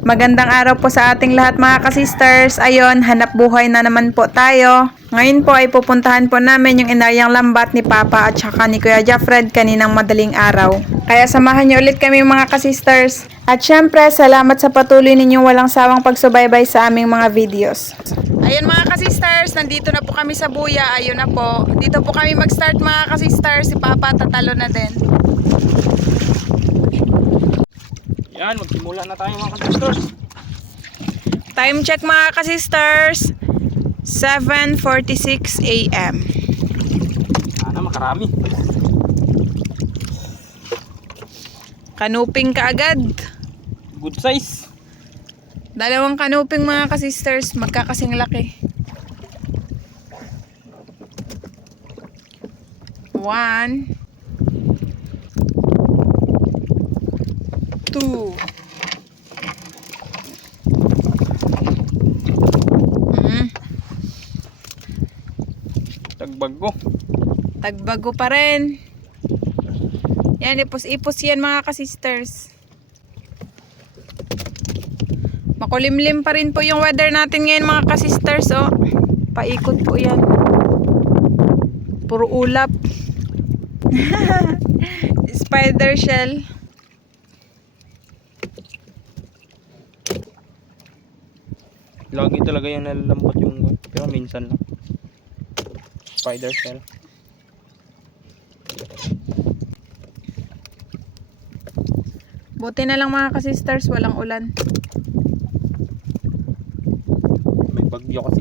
Magandang araw po sa ating lahat mga kasisters. Ayon, hanap buhay na naman po tayo. Ngayon po ay pupuntahan po namin yung inaryang lambat ni Papa at saka ni Kuya Jaffred kaninang madaling araw. Kaya samahan niyo ulit kami mga kasisters. At syempre, salamat sa patuloy ninyong walang sawang pagsubaybay sa aming mga videos. Ayun mga kasisters, nandito na po kami sa Buya. Ayun na po. Dito po kami mag-start mga kasisters. Si Papa tatalo na din. Yan, magsimula na tayo mga kasisters. Time check mga kasisters, 7:46 AM. Sana makarami. Kanuping ka agad. Good size. Dalawang kanuping mga kasisters, magkakasing laki. 1, 2. Tagbago. Tagbago pa rin. Yan, ipos-ipos yan mga kasisters. Makulimlim pa rin po yung weather natin ngayon mga kasisters. Oh. Paikot po yan. Puro ulap. Spider shell. Lagi talaga yan nalalambot yung pero minsan lang. Spider shell. Buti na lang mga kasisters, walang ulan. May bagyo kasi.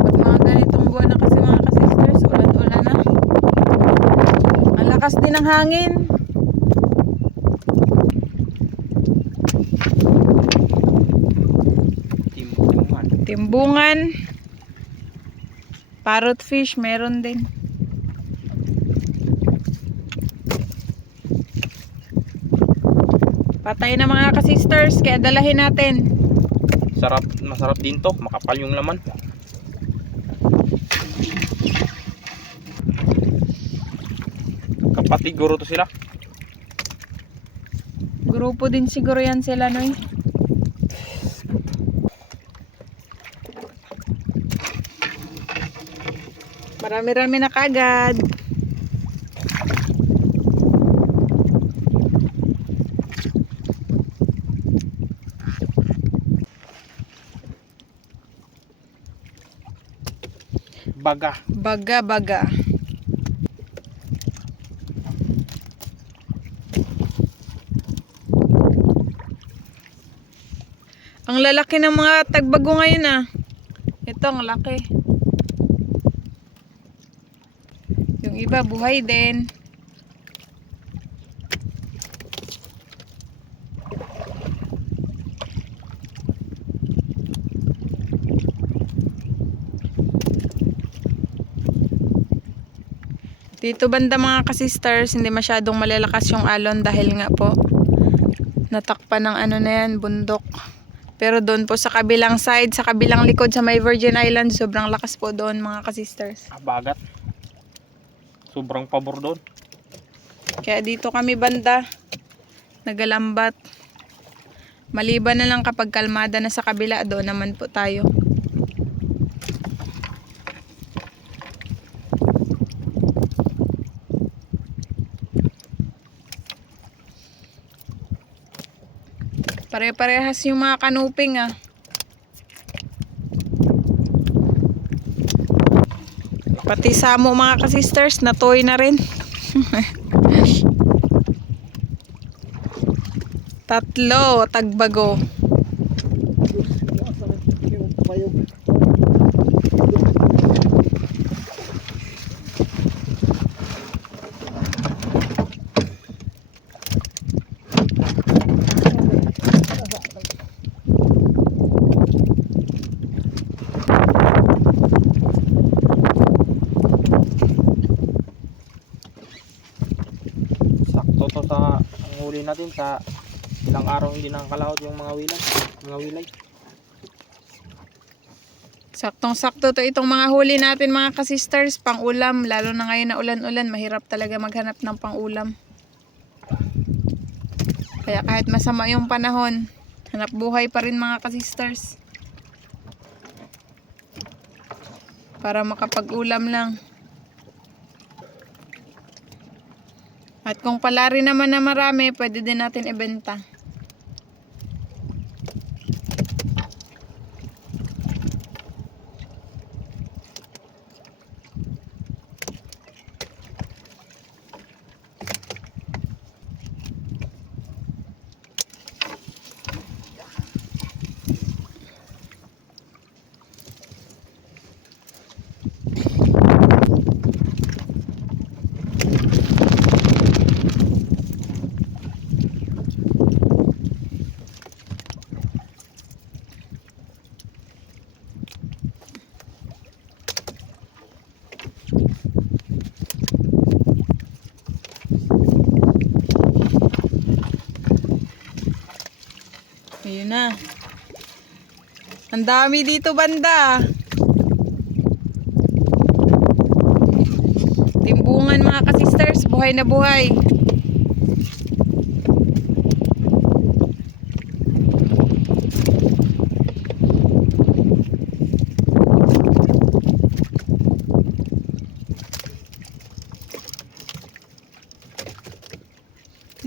Pag mga ganitong buwan na kasi mga kasisters, ulan-ulan na. Ang lakas din ng hangin. Timbungan. Timbungan. Parrotfish, meron din. Patay na mga kasisters, kaya dalahin natin. Sarap, masarap din to. Makapal yung laman. Kapatid guro to sila. Grupo din siguro yan sila, Noy. Marami-rami na kagad. Baga. Baga-baga. Ang lalaki ng mga tagbago ngayon ah. Ito ang laki. Yung iba buhay din. Dito banda mga kasisters, hindi masyadong malalakas yung alon dahil nga po natakpan ng ano na yan, bundok. Pero doon po sa kabilang side, sa kabilang likod sa may Virgin Island, sobrang lakas po doon mga kasisters. Bagat. Sobrang pabor doon. Kaya dito kami banda nagalambat. Maliban na lang kapag kalmada na sa kabila, doon naman po tayo. Pare-parehas yung mga kanuping ah. Pati samo mga kasisters, natoy na rin. Tatlo, tagbago. Sakto to sa ang huli natin sa ilang araw hindi nakakalahot yung mga wilay. Saktong-sakto to itong mga huli natin mga ka-sisters, pang ulam. Lalo na ngayon na ulan-ulan, mahirap talaga maghanap ng pang ulam. Kaya kahit masama yung panahon, hanap buhay pa rin mga ka-sisters. Para makapag-ulam lang. At kung palari naman na marami, pwede din natin ibenta. Ayun na. Ang dami dito banda. Timbungan mga ka-sisters, buhay na buhay.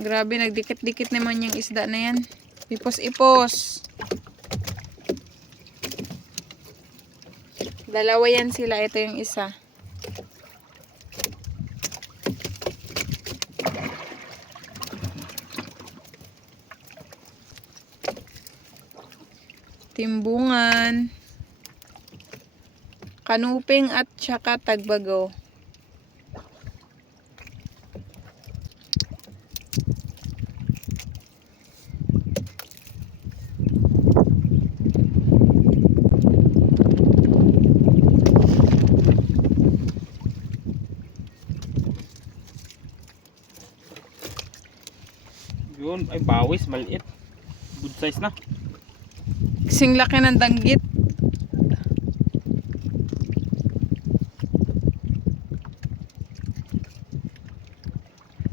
Grabe, nagdikit-dikit naman yung isda na yan. Ipos-ipos. Dalawa yan sila. Ito yung isa. Timbungan, kanuping at saka tagbago. Yun, ay bawis, maliit. Good size na. Kasing laki ng danggit.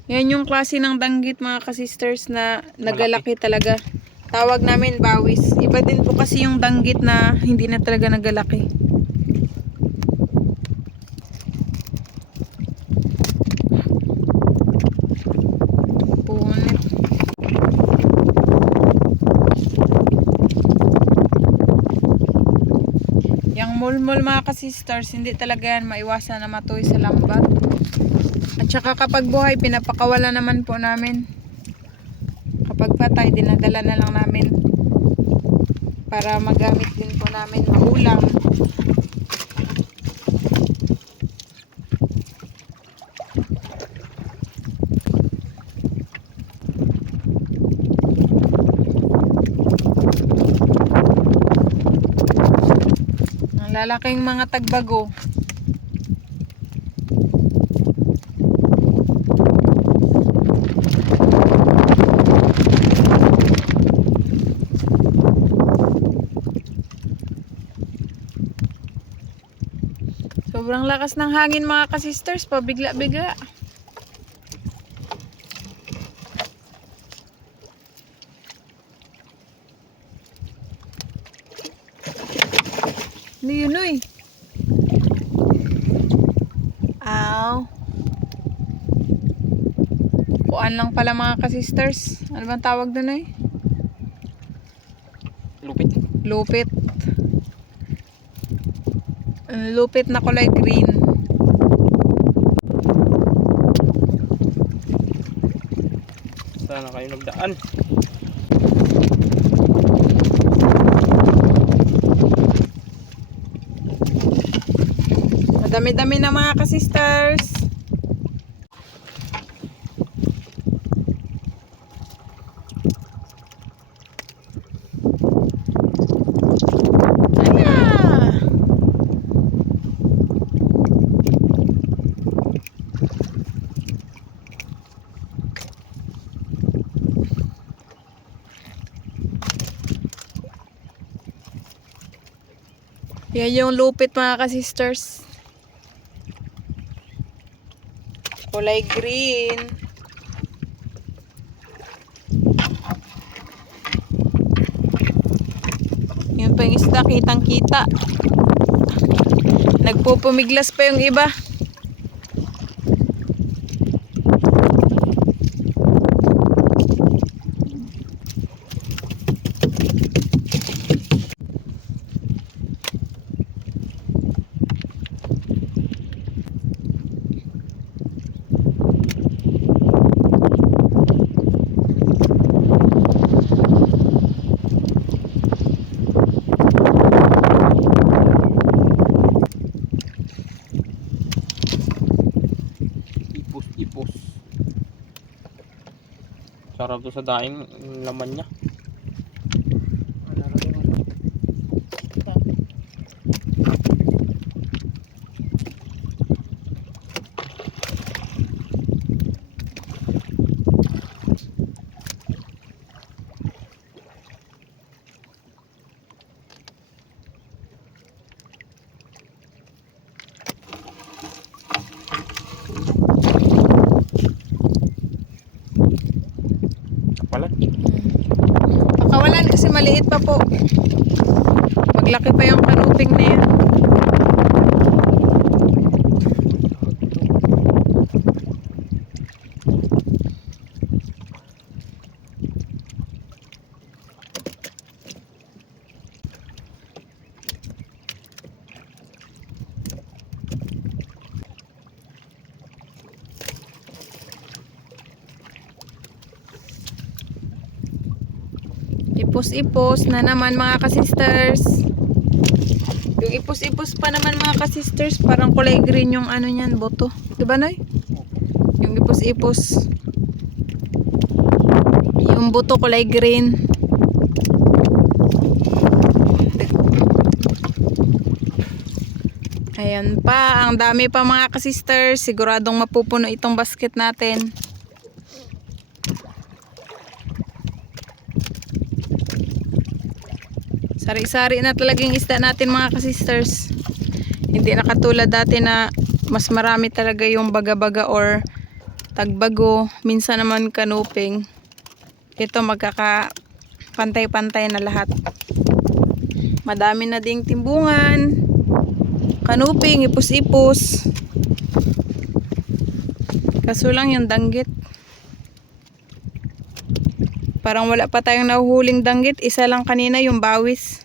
Yan yung klase ng danggit mga ka-sisters na nagalaki talaga. Tawag namin bawis. Iba din po kasi yung danggit na hindi na talaga nagalaki. Punit. Yung mulmul mga ka-sisters, hindi talaga yan maiwasan na matuloy sa lambat. At saka kapag buhay, pinapakawala naman po namin. Kapag patay, dinadala na lang namin. Para magamit din po namin maulam. Ang lalaking mga tagbago. Sobrang lakas ng hangin mga ka-sisters, pabigla-bigla. Ano yun, uy? Ow. Kuan lang pala mga ka-sisters. Ano bang tawag doon, uy? Lupit. Lupit. Lupit na kulay green. Sana kayo nagdaan. Madami-dami na mga ka-sisters. Yan yung lupit mga ka-sisters. Kulay green. Yun pa yung isda, kitang-kita. Nagpupumiglas pa yung iba. Ipos. Sarap to sa daing, yung laman niya. Kapalan. Pakawalan kasi maliit pa po. Maglaki pa yung kanuping na yan. Ipos-ipos na naman mga ka-sisters. Yung ipos-ipos pa naman mga ka-sisters, parang kulay green yung ano niyan, boto. Diba, Noy? Yung ipos-ipos. Yung buto kulay green. Ayan pa, ang dami pa mga ka-sisters. Siguradong mapupuno itong basket natin. Sari-sari na talagang isda natin mga ka-sisters. Hindi na katulad dati na mas marami talaga yung baga-baga or tagbago. Minsan naman kanuping. Ito magkaka-pantay-pantay na lahat. Madami na ding timbungan. Kanuping, ipos-ipos. Kaso lang yung danggit. Parang wala pa tayong nahuhuling danggit. Isa lang kanina yung bawis.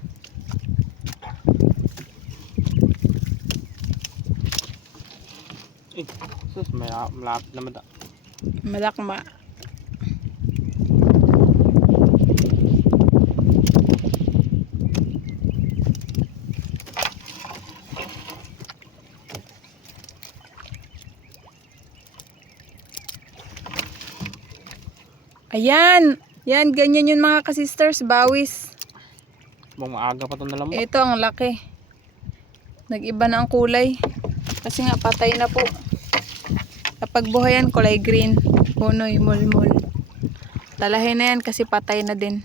Sus, malapit naman da. Malakma. Ayan. Yan, ganyan yun mga ka-sisters. Bawis. Bang maaga pa itong nalambat. Ito ang laki. Nag-iba na ang kulay. Kasi nga patay na po. Kapag buhayan, kulay green. Punoy, mulmul. Lalahin na yan kasi patay na din.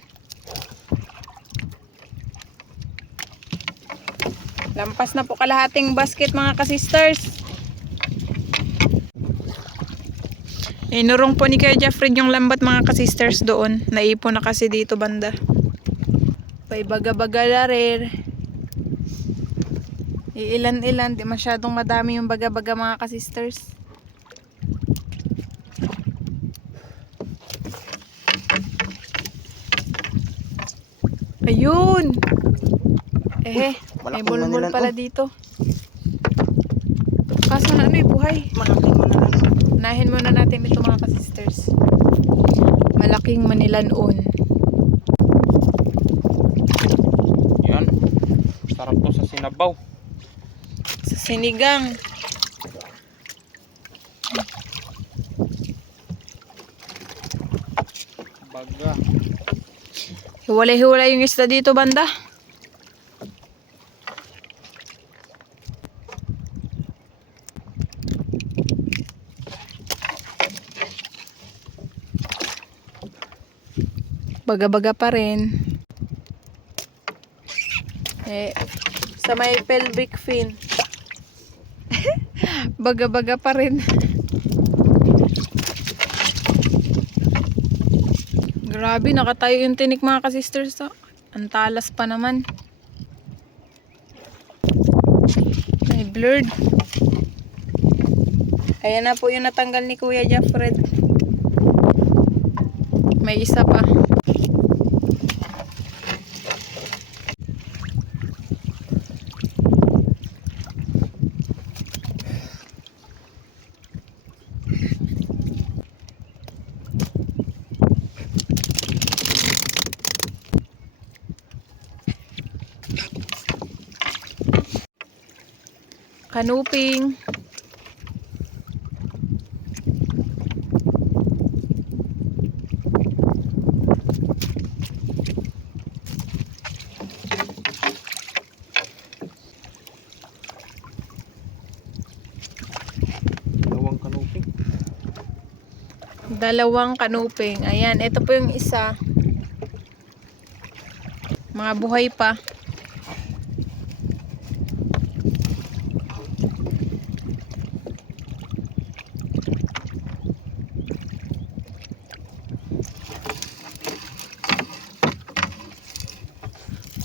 Lampas na po kalahating basket mga ka-sisters. Inurong po ni Kuya Jeffrey yung lambat mga ka-sisters doon. Naipon na kasi dito banda. Pay baga-baga la rin. Iilan-ilan. Di masyadong madami yung baga-baga mga ka-sisters. Ayun! May malaking bulmul manilan, pala dito. Kaso na ano buhay. Malaking manilan. Unahin muna natin ito mga ka-sisters. Malaking manilanon. Yan. Sarap to sa sinabaw. Sa sinigang. Baga. Hiwalay-hiwalay yung isda dito banda. Baga-baga pa rin. Sa may pelvic fin. Baga-baga pa rin. Grabe, nakatayo yung tinik mga ka-sisters. Oh. Ang talas pa naman. Ay, blurred. Ayan na po yung natanggal ni Kuya Jaffred. May isa pa. Kanuping. Dalawang kanuping. Dalawang kanuping. Ayan, ito po yung isa. Mga buhay pa.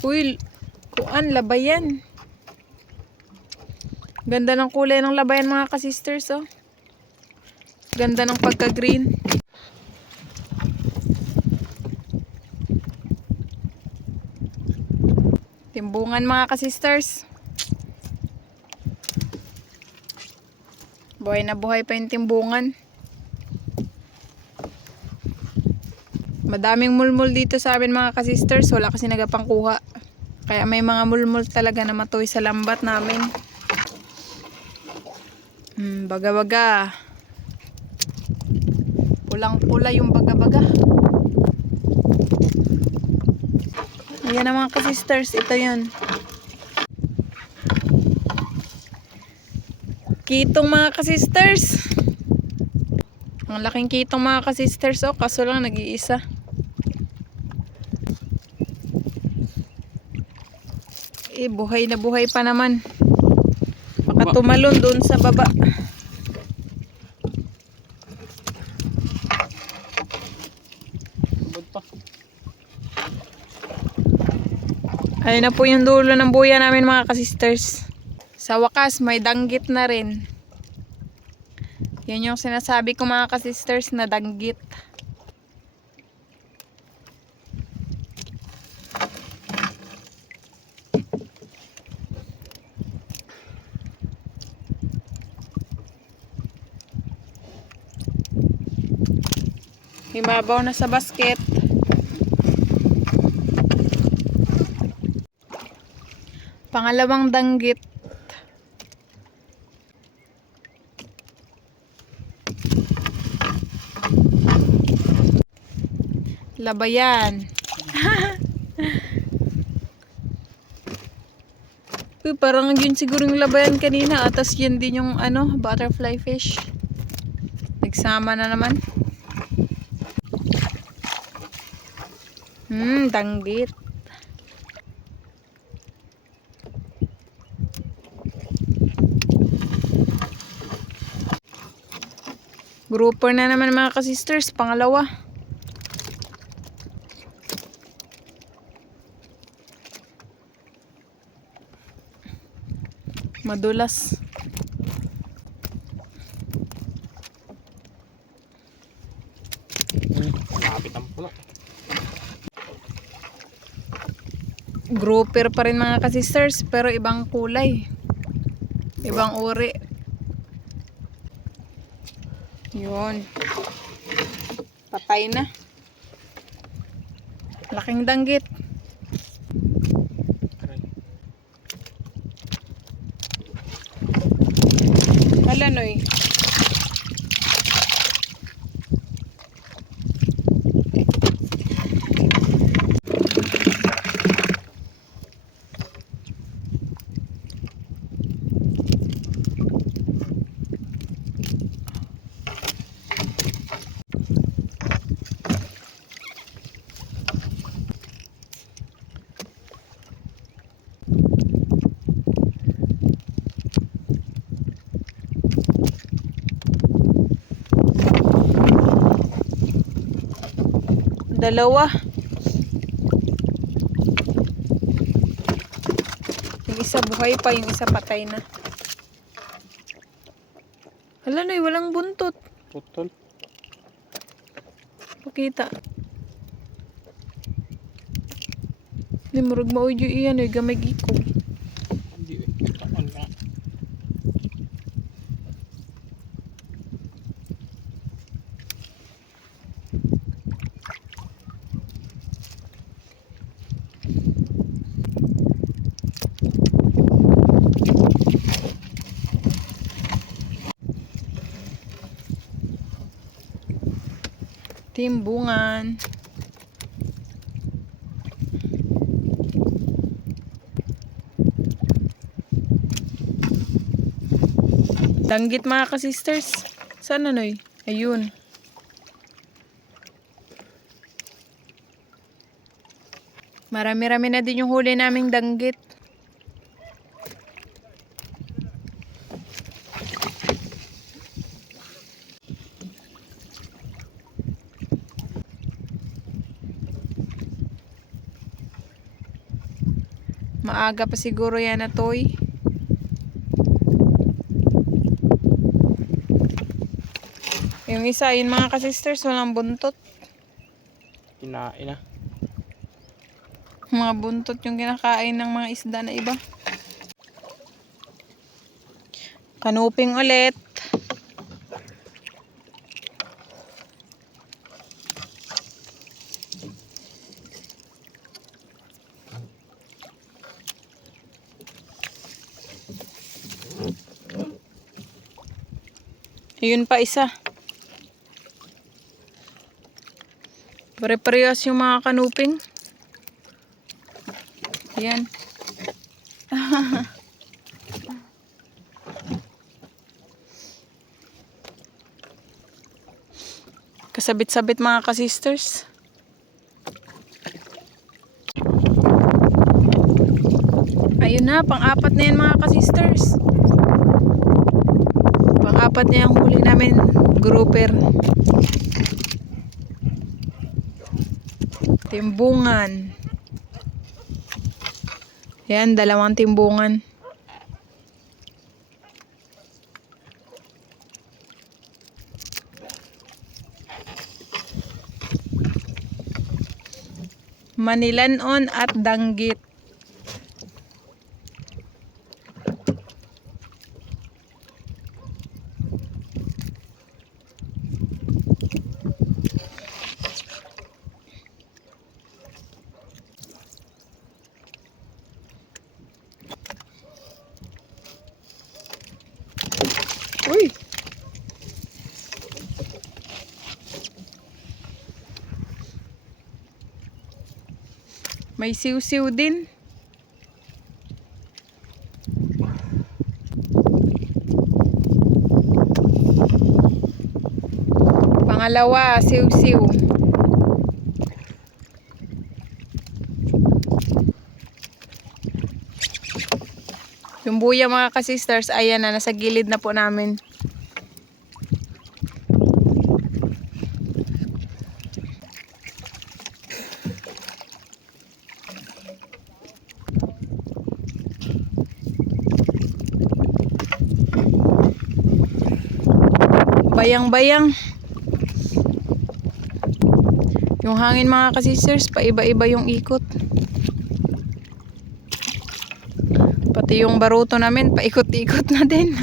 Uy, kuan, labayan. Ganda ng kulay ng labayan mga ka-sisters, oh. Ganda ng pagka-green. Timbungan mga ka-sisters. Buhay na buhay pa yung timbungan. Madaming mulmul dito sa amin mga ka-sisters. Wala kasi nagapangkuha. Kaya may mga mulmul talaga na matoy sa lambat namin. Baga-baga. Pulang-pula yung baga-baga. Ayan na mga ka-sisters. Ito yun. Kitong mga ka-sisters. Ang laking kitong mga ka-sisters. Oh, kaso lang nag-iisa. Buhay na buhay pa naman. Baka tumalon doon sa baba. Ayun na po yung dulo ng buya namin mga ka-sisters. Sa wakas may danggit na rin. Yun yung sinasabi ko mga ka-sisters na danggit. Ibabaw na sa basket. Pangalawang danggit. Labayan. Uy, parang yun siguro yung labayan kanina. Atas yan din yung butterfly fish. Nagsama na naman. Danggit. Grouper na naman mga ka-sisters, pangalawa. Madulas. Lapit ang pula. Grouper pa rin mga ka-sisters, pero ibang kulay. Ibang uri. Yun. Patay na. Laking danggit. Malanoy. Dalawa. Yung isa buhay pa, yung isa patay na. Hala na, walang buntot. Putol. Pakita. Ni murag maudio iyan, gamay giko. Hindi eh. Takon lang. Timbungan. Danggit mga ka-sisters. Saan na noy? Ayun. Marami-rami na din yung huli naming danggit. Maaga pa siguro yan na toy. Yung isa, yun mga ka-sisters, walang buntot. Kinain na. Mga buntot yung kinakain ng mga isda na iba. Kanuping ulit. Ayun pa isa. Pare-parehas yung mga kanuping. Yan. Kasabit-sabit mga ka-sisters. Ayun na, pang-apat na yan mga ka-sisters. Pang-apat na yung huli namin grouper. Timbungan. Yan, dalawang timbungan. Manilanon at danggit. Uy! May siw-siw din. Pangalawa, siw-siw. Yung buya mga ka-sisters, ayan na, nasa gilid na po namin. Bayang-bayang. Yung hangin mga ka-sisters, paiba-iba yung ikot. Pati yung baruto namin, paikot-ikot na din.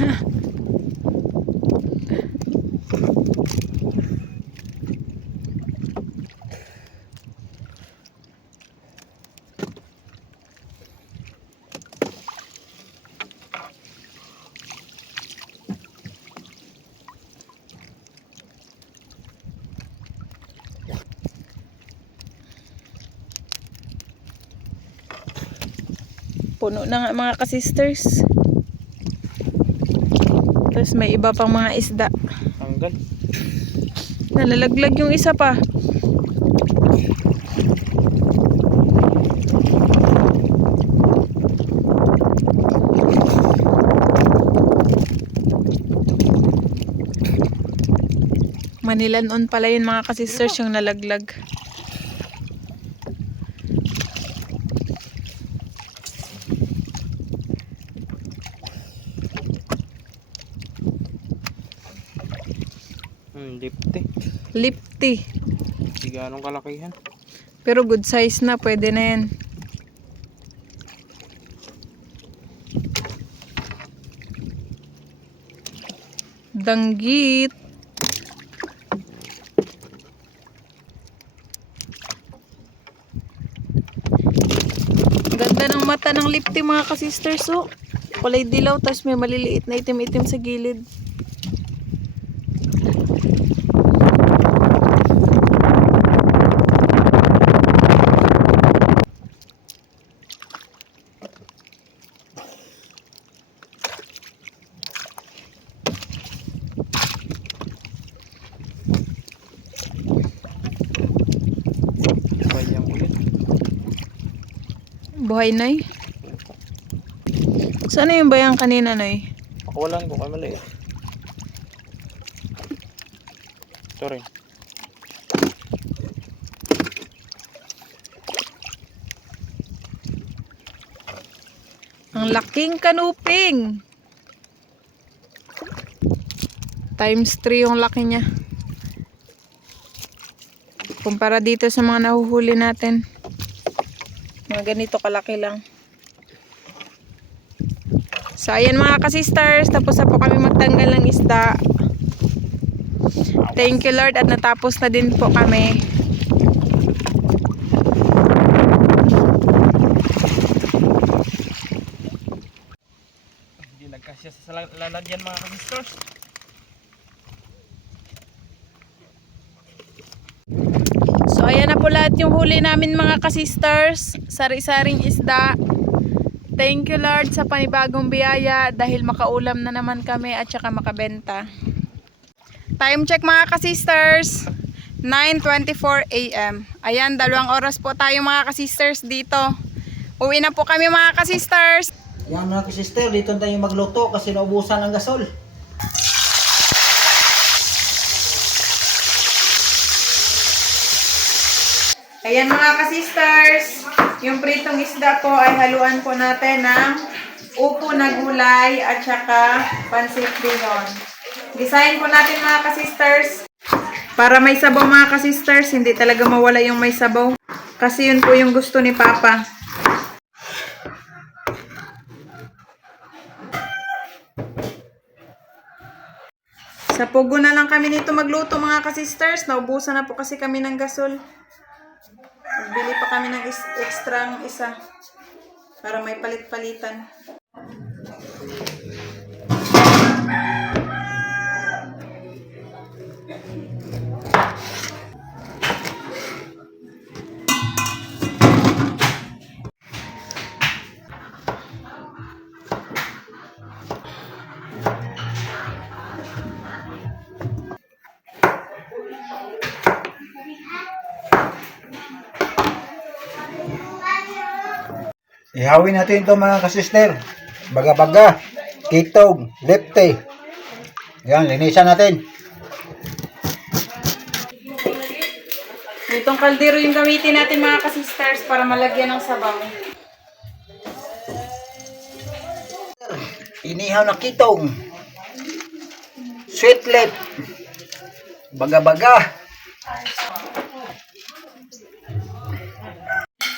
Puno na nga mga ka-sisters. Tapos may iba pang mga isda. Tanggal. Nalalaglag yung isa pa. Manilanon pala yun mga ka-sisters yung nalaglag. Lipte. Lipty. Hindi ganong kalakihan. Pero good size na, pwede na yan. Danggit. Ganda ng mata ng lipty mga kasisters, oh. Kulay dilaw, tapos may maliliit na itim-itim sa gilid. Bayang ulit. Buhay, Nay. Saan na yung bayang kanina, Nay? Pakawalan ko kay maliit. Ito rin. Ang laking kanuping. Times 3 yung laki niya. Kumpara dito sa mga nahuhuli natin. Mga ganito kalaki lang. So ayan mga kasisters, tapos na po kami magtanggal ng isda. Thank you Lord at natapos na din po kami. Hindi nagkasya sa lalagyan mga kasisters. So ayan na po lahat yung huli namin mga kasisters. Sari-saring isda. Thank you Lord sa panibagong biyaya dahil makaulam na naman kami at saka makabenta. Time check mga kasisters, 9:24 AM. Ayan, 2 oras po tayo mga kasisters dito. Uwi na po kami mga kasisters. Yan mga sister, dito tayo magluto kasi naubusan ang gasol. Ayan mga kasisters, yung pritong isda po ay haluan po natin ng upo na gulay at saka pansit bihon. Gisahin po natin mga kasisters. Para may sabaw mga kasisters, hindi talaga mawala yung may sabaw. Kasi yun po yung gusto ni Papa. Sa pugo na lang kami nito magluto mga kasisters. Naubusan na po kasi kami ng gasol. Bili pa kami ng extra isa para may palit-palitan. Ihawin natin ito mga kasister. Baga-baga, kitog, lepte. Yan, linisan natin. Itong kaldero yung gamitin natin mga kasisters para malagyan ng sabaw. Inihaw na kitog. Sweet lep. Baga-baga.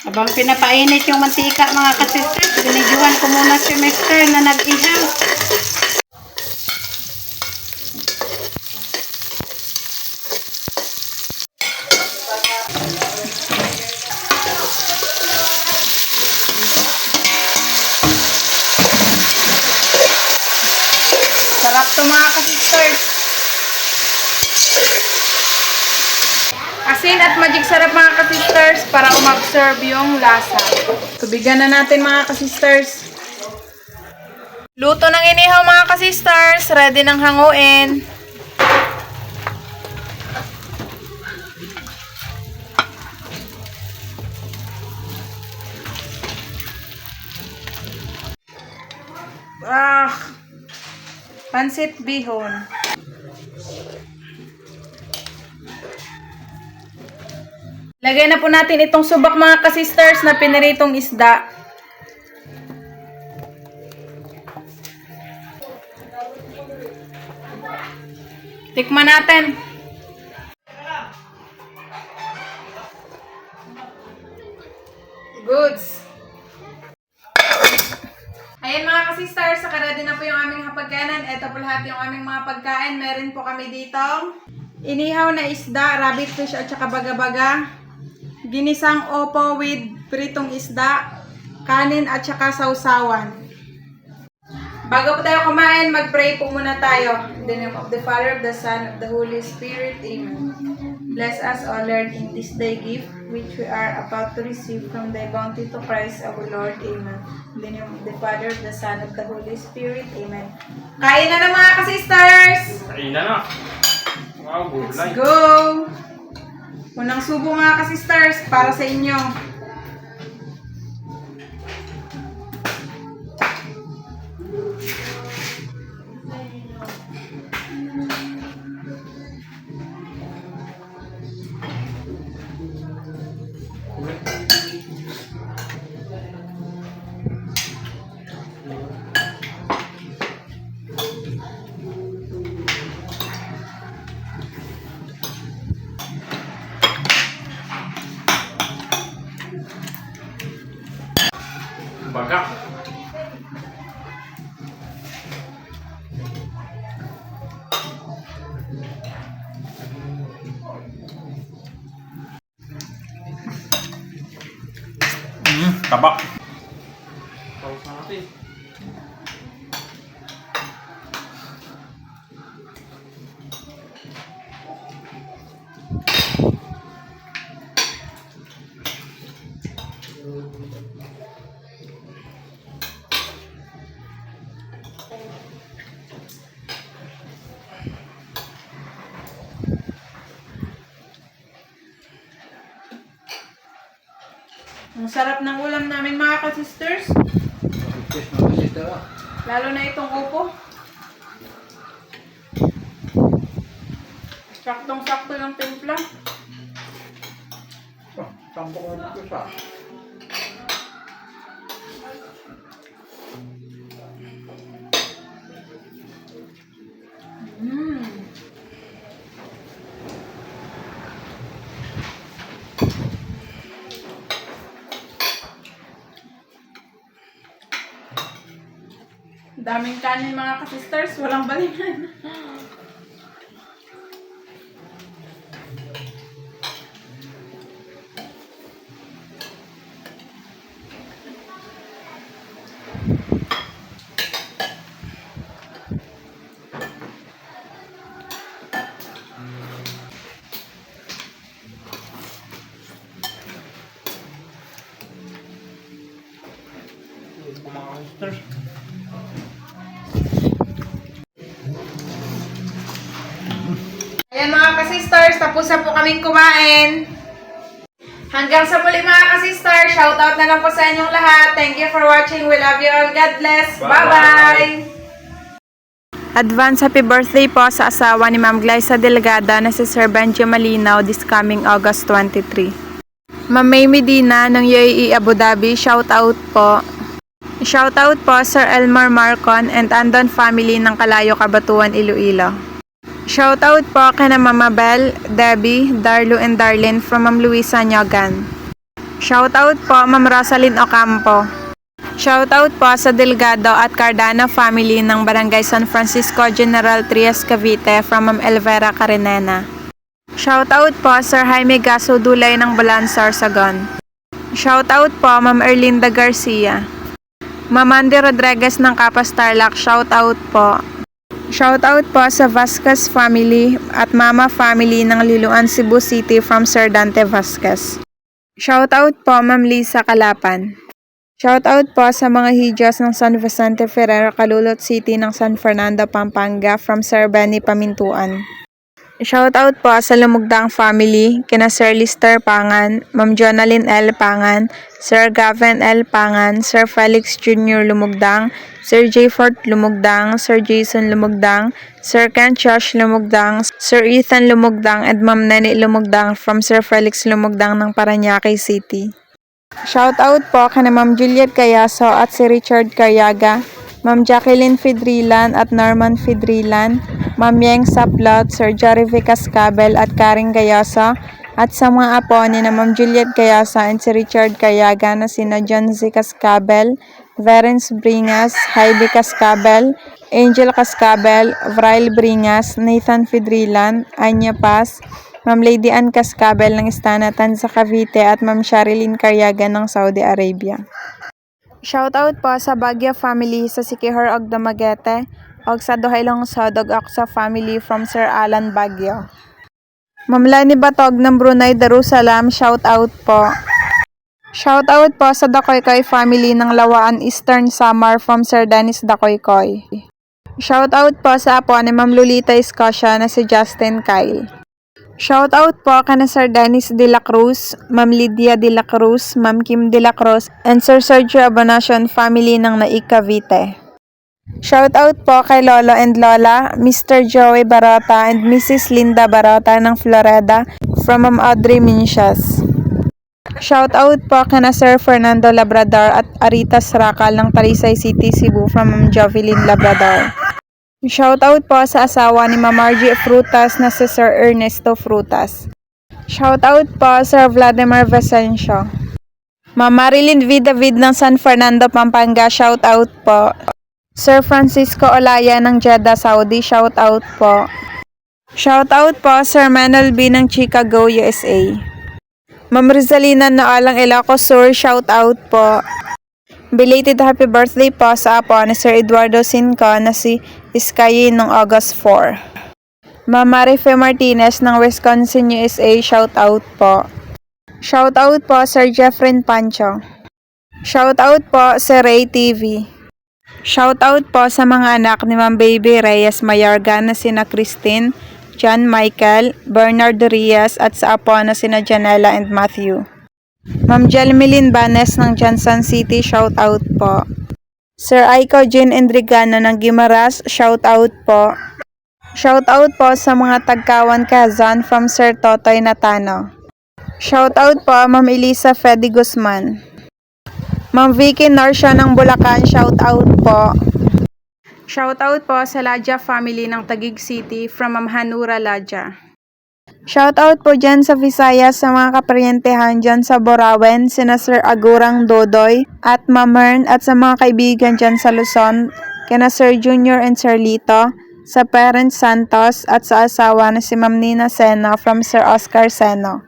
Habang pinapainit yung mantika mga kasisters, binigyan ko muna si Mr. na nag-ihaw. Sarap to mga kasisters. Asin at magic sarap mga kasisters para umabsorb yung lasa. Tubigan na natin mga kasisters. Luto ng inihaw mga kasisters. Ready ng hanguin. Pansit bihon. Lagay na po natin itong subak mga kasisters na piniritong isda. Tikman natin. rin po kami dito. Inihaw na isda, rabbit fish at saka baga-baga. Ginisang opo with pritong isda, kanin at saka sausawan. Bago po tayo kumain, mag-pray po muna tayo. In the name of the Father, of the Son, of the Holy Spirit. Amen. Bless us, O Lord, in this day gift, which we are about to receive from thy bounty to Christ our Lord. Amen. In the name of the Father, of the Son, of the Holy Spirit. Amen. Kain na na mga ka-sisters! Kain na na. Wow, Let's gulay. go! Unang subo mga ka-sisters para sa inyo. Baga. Tabak. Tapos na natin. Ang sarap ng ulam namin mga ka-sisters. Yes, mga sister. Lalo na itong upo. Saktong-sakto ng timpla. Sampo ko ito sa. Daming kanin mga ka-sisters, walang balikan. Mga sisters. Ayan mga ka-sisters, tapos na po kaming kumain. Hanggang sa muli mga ka-sisters, shoutout na lang po sa inyong lahat. Thank you for watching. We love you all. God bless. Bye-bye! Advance happy birthday po sa asawa ni Ma'am Glyza Delgada na si Sir Benjo Malinaw this coming August 23. Ma'am May Medina ng UAE Abu Dhabi, shoutout po. Shoutout po Sir Elmar Marcon and Andon family ng Kalayo, Cabatuan, Iloilo. Shoutout po kay na Mama Bell, Debbie, Darlo and Darlene from Ma'am Luisa Nyogan. Shoutout po Ma'am Rosalyn Ocampo. Shoutout po sa Delgado at Cardano family ng Barangay San Francisco, General Trias, Cavite from Ma'am Elvera Carinena. Shoutout po Sir Jaime Gaso Dulay ng Balansar, Sagon. Shoutout po Ma'am Erlinda Garcia. Ma'am Andy Rodriguez ng Kapas Tarlac, shoutout po. Shoutout po sa Vasquez family at Mama family ng Liloan, Cebu City from Sir Dante Vasquez. Shoutout po Ma'am Lisa Kalapan. Shoutout po sa mga hijas ng San Vicente Ferrer, Calulot City ng San Fernando, Pampanga from Sir Benny Pamintuan. Shoutout po sa Lumugdang family, kina Sir Lister Pangan, Ma'am Jonalyn L. Pangan, Sir Gavin L. Pangan, Sir Felix Jr. Lumugdang, Sir J. Fort Lumugdang, Sir Jason Lumugdang, Sir Ken Josh Lumugdang, Sir Ethan Lumugdang, at Ma'am Nene Lumugdang from Sir Felix Lumugdang ng Parañaque City. Shoutout po kina Ma'am Juliet Cayaso at si Richard Caryaga, Ma'am Jacqueline Fidrilan at Norman Fidrilan, Ma'am Yeng Saplot, Sir Jarive Cascabel at Karing Cayaso, at sa mga apo ni na Ma'am Juliet Cayaso and si Richard Caryaga na sina John Z. Cascabel, Verens Bringas, Heidi Cascabel, Angel Cascabel, Vrail Bringas, Nathan Fidrilan, Anya Paz, Ma'am Lady Ann Cascabel ng Istanatan sa Cavite at Ma'am Sharilyn Caryagan ng Saudi Arabia. Shoutout po sa Bagya family sa Sikihor og Dumaguete og sa Duhailong Sodog Aksa family from Sir Alan Bagyo. Ma'am Lani Batog ng Brunei Darussalam, shoutout po. Shoutout po sa Dakoykoy family ng Lawaan Eastern Samar from Sir Dennis Dakoykoy. Shoutout po sa apo ni Ma'am Lolita Escocia na si Justin Kyle. Shoutout po kana Sir Dennis De La Cruz, Ma'am Lydia De La Cruz, Ma'am Kim De La Cruz, and Sir Sergio Abonacion family ng Naik Cavite. Shoutout po kay Lolo and Lola, Mr. Joey Barota and Mrs. Linda Barota ng Florida from Ma'am Audrey Minchas. Shoutout po kana Sir Fernando Labrador at Arita Srakal ng Talisay City, Cebu from Ma'am Jovelyn Labrador. Shoutout po sa asawa ni Ma'am Margie Frutas na si Sir Ernesto Frutas. Shoutout po Sir Vladimir Vicencio. Ma'am Marilyn V. David ng San Fernando, Pampanga, shoutout po. Sir Francisco Olaya ng Jeddah, Saudi, shoutout po. Shoutout po Sir Manuel B. ng Chicago, USA. Ma'am Rizalina Naalang Ilocos Sur, shoutout po. Belated happy birthday po sa apo ni Sir Eduardo Cinco na si Iskayi noong August 4. Ma'am Marife Martinez ng Wisconsin, USA, shoutout po. Shoutout po Sir Jeffrey Pancho. Shoutout po Sir Ray TV. Shoutout po sa mga anak ni Ma'am Baby Reyes Mayorga na sina Christine, John Michael, Bernard Rias at sa apo na sina Janela and Matthew. Ma'am Jelmilin Banes ng Johnson City, shoutout po. Sir Aiko Jean Endrigano ng Guimaras, shoutout po. Shoutout po sa mga Tagkawan Quezon from Sir Totoy Natano. Shoutout po Ma'am Elisa Fedi Guzman. Ma'am Vicky Norcia ng Bulacan, shoutout po. Shoutout po sa Ladja family ng Taguig City from Ma'am Hanura Ladja. Shoutout po dyan sa Visayas sa mga kaparyentehan dyan sa Borawen, sina Sir Agurang Dodoy at Ma'am Mern at sa mga kaibigan dyan sa Luzon, kina Sir Junior and Sir Lito, sa Parents Santos at sa asawa na si Ma'am Nina Seno from Sir Oscar Seno.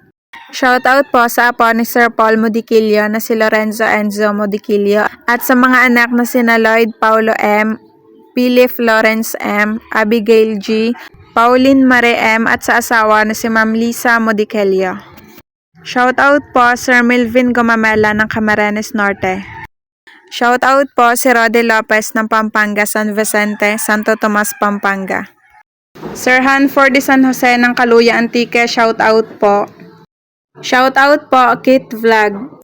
Shoutout po sa apo ni Sir Paul Modiquillo na si Lorenzo Enzo Modiquillo at sa mga anak na sina Lloyd Paulo M, Pili Florence M, Abigail G, Pauline Mare M at sa asawa na si Ma'am Lisa Modiquillo. Shoutout po Sir Melvin Gomamela ng Camarines Norte. Shoutout po si Rode Lopez ng Pampanga, San Vicente, Santo Tomas, Pampanga. Sir Hanford de San Jose ng Caluya Antique, shoutout po. Shoutout po Kit Vlog.